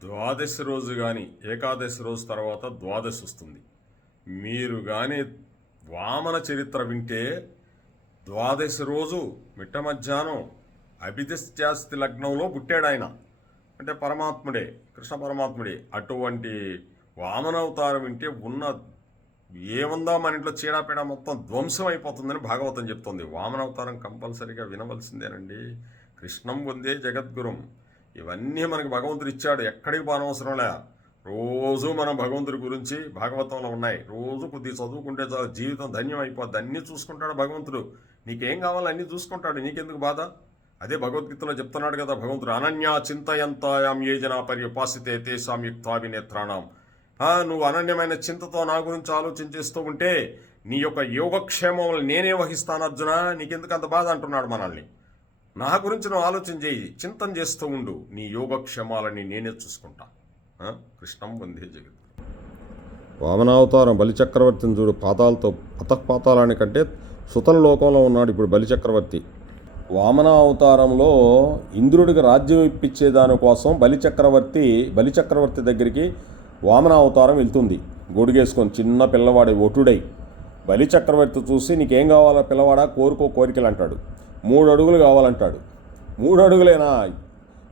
ద్వాదశి రోజు కానీ ఏకాదశి రోజు తర్వాత ద్వాదశి వస్తుంది. మీరు కానీ వామన చరిత్ర వింటే ద్వాదశి రోజు మిట్ట మధ్యాహ్నం అభిదిశ్చాస్తి లగ్నంలో పుట్టాడు ఆయన. అంటే పరమాత్ముడే కృష్ణ పరమాత్ముడే. అటువంటి వామన అవతారం వింటే ఉన్న ఏముందో మన ఇంట్లో చీడాపీడ మొత్తం ధ్వంసం అయిపోతుందని భాగవతం చెప్తుంది. వామన అవతారం కంపల్సరీగా వినవలసిందేనండి. కృష్ణం వందే జగద్గురం. ఇవన్నీ మనకు భగవంతుడు ఇచ్చాడు. ఎక్కడికి పోనవసరంలే రోజు మనం భగవంతుడి గురించి భాగవతంలో ఉన్నాయి. రోజు కొద్దిగా చదువుకుంటే చాలు. జీవితం ధన్యం అయిపోద్ది అన్నీ చూసుకుంటాడు భగవంతుడు. నీకేం కావాలో అన్నీ చూసుకుంటాడు. నీకెందుకు బాధ? అదే భగవద్గీతలో చెప్తున్నాడు కదా భగవంతుడు అనన్యా చింతయంతాయాం ఏ జనా పర్యుపాసితే తేషాం యుక్తావినేత్రాణం నువ్వు అనన్యమైన చింతతో నా గురించి ఆలోచించేస్తూ ఉంటే నీ యొక్క యోగక్షేమం నేనే వహిస్తాను అర్జున? నీకెందుకు అంత బాధ? అంటున్నాడు మనల్ని. నా గురించి నువ్వు ఆలోచన చేయి చింతన చేస్తూ ఉండు. నీ యోగక్షేమాలని నేనే చూసుకుంటా. కృష్ణం వందే జగత్. వామనావతారం బలిచక్రవర్తిని చూడు పాతాలతో అతఃపాతాలానికంటే సుతల లోకంలో ఉన్నాడు ఇప్పుడు బలిచక్రవర్తి. వామన అవతారంలో ఇంద్రుడికి రాజ్యం ఇప్పించే దానికోసం బలిచక్రవర్తి బలిచక్రవర్తి దగ్గరికి వామన అవతారం వెళ్తుంది. గొడుగేసుకొని చిన్న పిల్లవాడి ఒటుడై. బలి చక్రవర్తి చూసి నీకేం కావాలా పిల్లవాడా? కోరుకో కోరికలు అంటాడు మూడు అడుగులు కావాలంటాడు. మూడు అడుగులేనా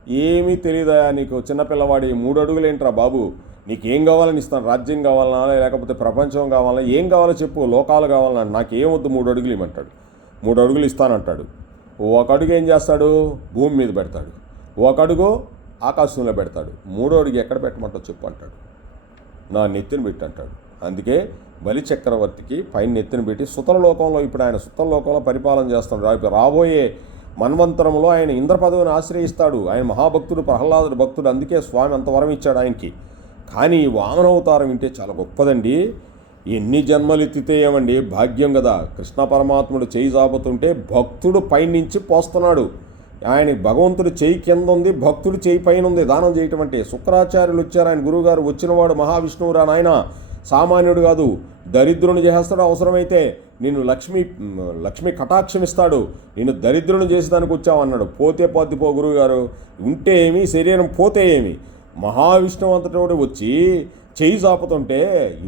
ఏమీ తెలియదా నీకు? చిన్నపిల్లవాడి మూడు అడుగులేంట్రా బాబు? నీకేం కావాలని ఇస్తాను? రాజ్యం కావాలన్నా లేకపోతే ప్రపంచం కావాలన్నా ఏం కావాలో చెప్పు. లోకాలు కావాలన్నా నాకేం వద్దు మూడు అడుగులు ఇవ్వమంటాడు. మూడు అడుగులు ఇస్తానంటాడు. ఒక అడుగు ఏం చేస్తాడు? భూమి మీద పెడతాడు. ఒక అడుగు ఆకాశంలో పెడతాడు. మూడో అడుగు ఎక్కడ పెట్టమంటావు చెప్పు అంటాడు. నా నెత్తిని పెట్టి అంటాడు అందుకే బలి చక్రవర్తికి పైన నెత్తిన పెట్టి సుతల లోకంలో ఇప్పుడు ఆయన సుతల లోకంలో పరిపాలన చేస్తాడు రాబోయే మన్వంతరంలో ఆయన ఇంద్ర పదవిని ఆశ్రయిస్తాడు. ఆయన మహాభక్తుడు ప్రహ్లాదుడు భక్తుడు అందుకే స్వామి అంత వరం ఇచ్చాడు ఆయనకి. కానీ ఈ వామన అవతారం వింటే చాలా గొప్పదండి. ఎన్ని జన్మలు ఎత్తితే ఏమండి? భాగ్యం కదా. కృష్ణ పరమాత్ముడు చేయి జాపుతుంటే భక్తుడు పైనుంచి పోస్తున్నాడు. ఆయన భగవంతుడు చేయి కింద ఉంది భక్తుడు చేయి పైన ఉంది. దానం చేయటం అంటే శుక్రాచార్యులు వచ్చారు ఆయన గురువుగారు వచ్చినవాడు మహావిష్ణువురా నాయన. సామాన్యుడు కాదు దరిద్రుని చేస్తాడు అవసరమైతే నిన్ను లక్ష్మి లక్ష్మి కటాక్షమిస్తాడు నేను దరిద్రుని చేసేదానికి వచ్చావు అన్నాడు. పోతే పోద్ది పో గురువుగారు ఉంటే ఏమి శరీరం పోతే ఏమి? మహావిష్ణువు అంతటోడు వచ్చి చేయి చాపుతుంటే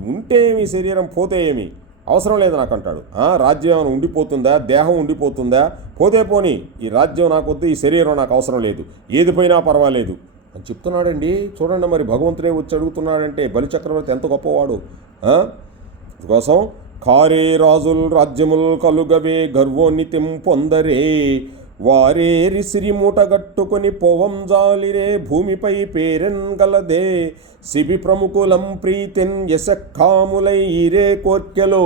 ఉంటే ఏమి శరీరం పోతే ఏమి? అవసరం లేదు నాకు అంటాడు ఆ, రాజ్యం ఏమైనా ఉండిపోతుందా? దేహం ఉండిపోతుందా? పోతే పోని ఈ రాజ్యం నాకు వద్దు ఈ శరీరం నాకు అవసరం లేదు. ఏది పోయినా పర్వాలేదు. అని చెప్తున్నాడండి. చూడండి మరి భగవంతుడే వచ్చి అడుగుతున్నాడంటే బలిచక్రవర్తి ఎంత గొప్పవాడు అందుకోసం కోసం కారే రాజుల్ రాజ్యముల్ కలుగవే గర్వోన్నితిం పొందరే వారేరి సిరి పోవం పొవం జాలిరే భూమిపై పేరెన్ గలదే. శిబి ప్రముఖులం ప్రీతిన్ యశక్కాములై ఈరే కోర్కెలో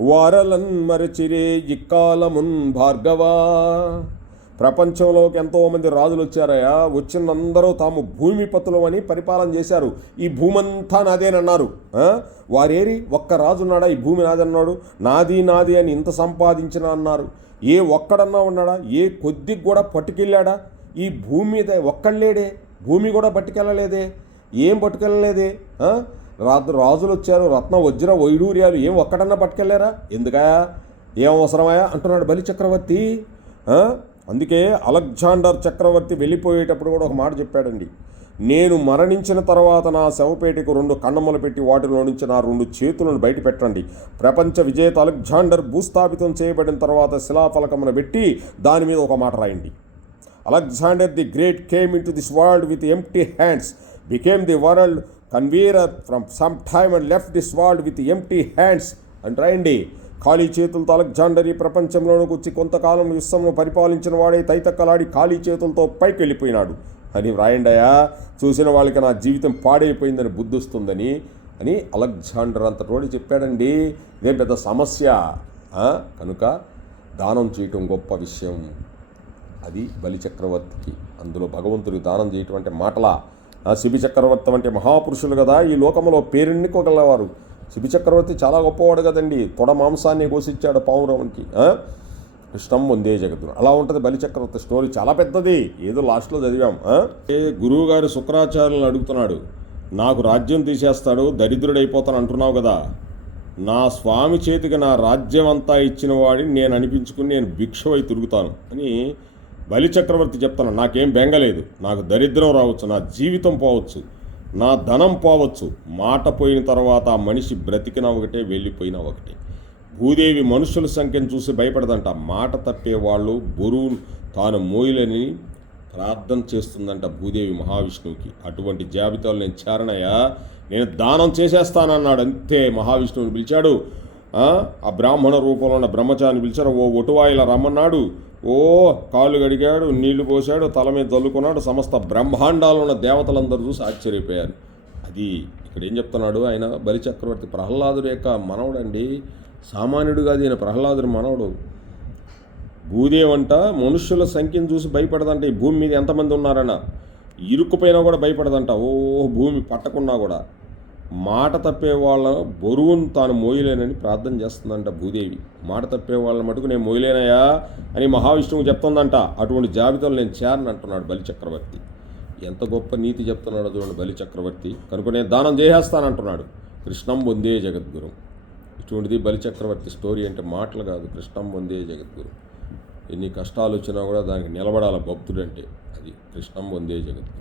వారలన్ మరచిరే ఇక్కాలమున్ భార్గవా. ప్రపంచంలోకి ఎంతోమంది రాజులు వచ్చారయ్యా వచ్చినందరూ తాము భూమిపతులు అని పరిపాలన చేశారు. ఈ భూమంతా నాదేనన్నారు. వారేరి ఒక్క రాజు ఉన్నాడా ఈ భూమి నాదన్నాడు? నాది నాది అని ఇంత సంపాదించిన అన్నారు. ఏ ఒక్కడన్నా ఉన్నాడా? ఏ కొద్దికి కూడా పట్టుకెళ్ళాడా? ఈ భూమి మీద ఒక్కళ్ళేడే? భూమి కూడా పట్టుకెళ్ళలేదే? ఏం పట్టుకెళ్ళలేదే? రాజులు వచ్చారు రత్న వజ్ర వైడూర్యాలు ఏం ఒక్కడన్నా పట్టుకెళ్ళారా? ఎందుకయా ఏం అవసరమాయా అంటున్నాడు బలి చక్రవర్తి. అందుకే అలెగ్జాండర్ చక్రవర్తి వెళ్ళిపోయేటప్పుడు కూడా ఒక మాట చెప్పాడండి. నేను మరణించిన తర్వాత నా శవపేటకు రెండు కన్నములు పెట్టి వాటిలో నుంచి నా రెండు చేతులను బయట పెట్టండి ప్రపంచ విజేత అలెగ్జాండర్ భూస్థాపితం చేయబడిన తర్వాత శిలాఫలకమును పెట్టి దాని మీద ఒక మాట రాయండి. Alexander the great came into this world with empty hands became the world convener from some time and left this world with empty hands అని రాయండి. ఖాళీ చేతులతో అలెగ్జాండర్ ఈ ప్రపంచంలోకి వచ్చి కొంతకాలం విశ్వంలో పరిపాలించిన వాడే తైతక్కలాడి ఖాళీ చేతులతో పైకి వెళ్ళిపోయినాడు అని వ్రాయండయా చూసిన వాళ్ళకి నా జీవితం పాడైపోయిందని బుద్ధి వస్తుందని అని అలెగ్జాండర్ అంతటోడి చెప్పాడండి. ఇదే పెద్ద సమస్య. కనుక దానం చేయటం గొప్ప విషయం. అది బలిచక్రవర్తికి అందులో భగవంతుడికి దానం చేయటం అంటే మాటలా. శిబి చక్రవర్తి వంటి మహాపురుషులు కదా ఈ లోకంలో పేరెన్నుకోగలవారు. శిబి చక్రవర్తి చాలా గొప్పవాడు కదండి. తొడ మాంసాన్ని కోసిచ్చాడు పావురావునికి కృష్ణం ఉందే జగద్గురు. అలా ఉంటుంది బలి చక్రవర్తి స్టోరీ. చాలా పెద్దది. ఏదో లాస్ట్లో చదివాం ఏ గురువు గారు శుక్రాచార్యులను అడుగుతున్నాడు నాకు రాజ్యం తీసేస్తాడు దరిద్రుడైపోతాను అంటున్నావు కదా. నా స్వామి చేతికి నా రాజ్యం అంతా ఇచ్చిన వాడిని నేను అనిపించుకుని నేను భిక్షవై తిరుగుతాను. అని బలి చక్రవర్తి చెప్తాను నాకేం బెంగలేదు. నాకు దరిద్రం రావచ్చు నా జీవితం పోవచ్చు. నా ధనం పోవచ్చు. మాట పోయిన తర్వాత ఆ మనిషి బ్రతికిన ఒకటే వెళ్ళిపోయినా ఒకటే. భూదేవి మనుషుల సంఖ్యను చూసి భయపడదంట. మాట తప్పేవాళ్ళు బరువు తాను మోయిలని ప్రార్థన చేస్తుందంట భూదేవి మహావిష్ణువుకి. అటువంటి జాబితాలు నేను చేరనయ్యా. నేను దానం చేసేస్తానన్నాడు. అంతే మహావిష్ణువుని పిలిచాడు. ఆ? బ్రాహ్మణ రూపంలో ఉన్న బ్రహ్మచారిని పిలిచారు. ఓ ఒటువాయిలా రమ్మన్నాడు. ఓ కాళ్ళు గడిగాడు నీళ్ళు పోశాడు తల మీద చల్లుకున్నాడు సమస్త బ్రహ్మాండాలు ఉన్న దేవతలందరూ చూసి ఆశ్చర్యపోయారు. అది ఇక్కడ ఏం చెప్తున్నాడు ఆయన? బలిచక్రవర్తి ప్రహ్లాదుడు యొక్క మనవడండి. సామాన్యుడు కాదు ఈయన ప్రహ్లాదుడు మనవడు. భూదేవంట మనుష్యుల సంఖ్యను చూసి భయపడదంట. ఈ భూమి మీద ఎంతమంది ఉన్నారన్న. ఇరుక్కుపోయినా కూడా భయపడదంట. ఓ భూమి పట్టకున్నా కూడా. మాట తప్పే వాళ్ళ బరువును తాను మోయలేనని ప్రార్థన చేస్తుందంట భూదేవి. మాట తప్పే వాళ్ళ మటుకు నేను మోయలేనయా అని మహావిష్ణువు చెప్తుందంట. అటువంటి జాబితాలు నేను చేరనంటున్నాడు బలిచక్రవర్తి ఎంత గొప్ప నీతి చెప్తున్నాడు చూడండి బలిచక్రవర్తి కనుక నేను దానం చేసేస్తానంటున్నాడు. కృష్ణం వందే జగద్గురు. ఇటువంటిది బలిచక్రవర్తి స్టోరీ అంటే మాటలు కాదు. కృష్ణం వందే జగద్గురు. ఎన్ని కష్టాలు వచ్చినా కూడా దానికి నిలబడాల భక్తుడంటే అది. కృష్ణం వందే జగద్గురు.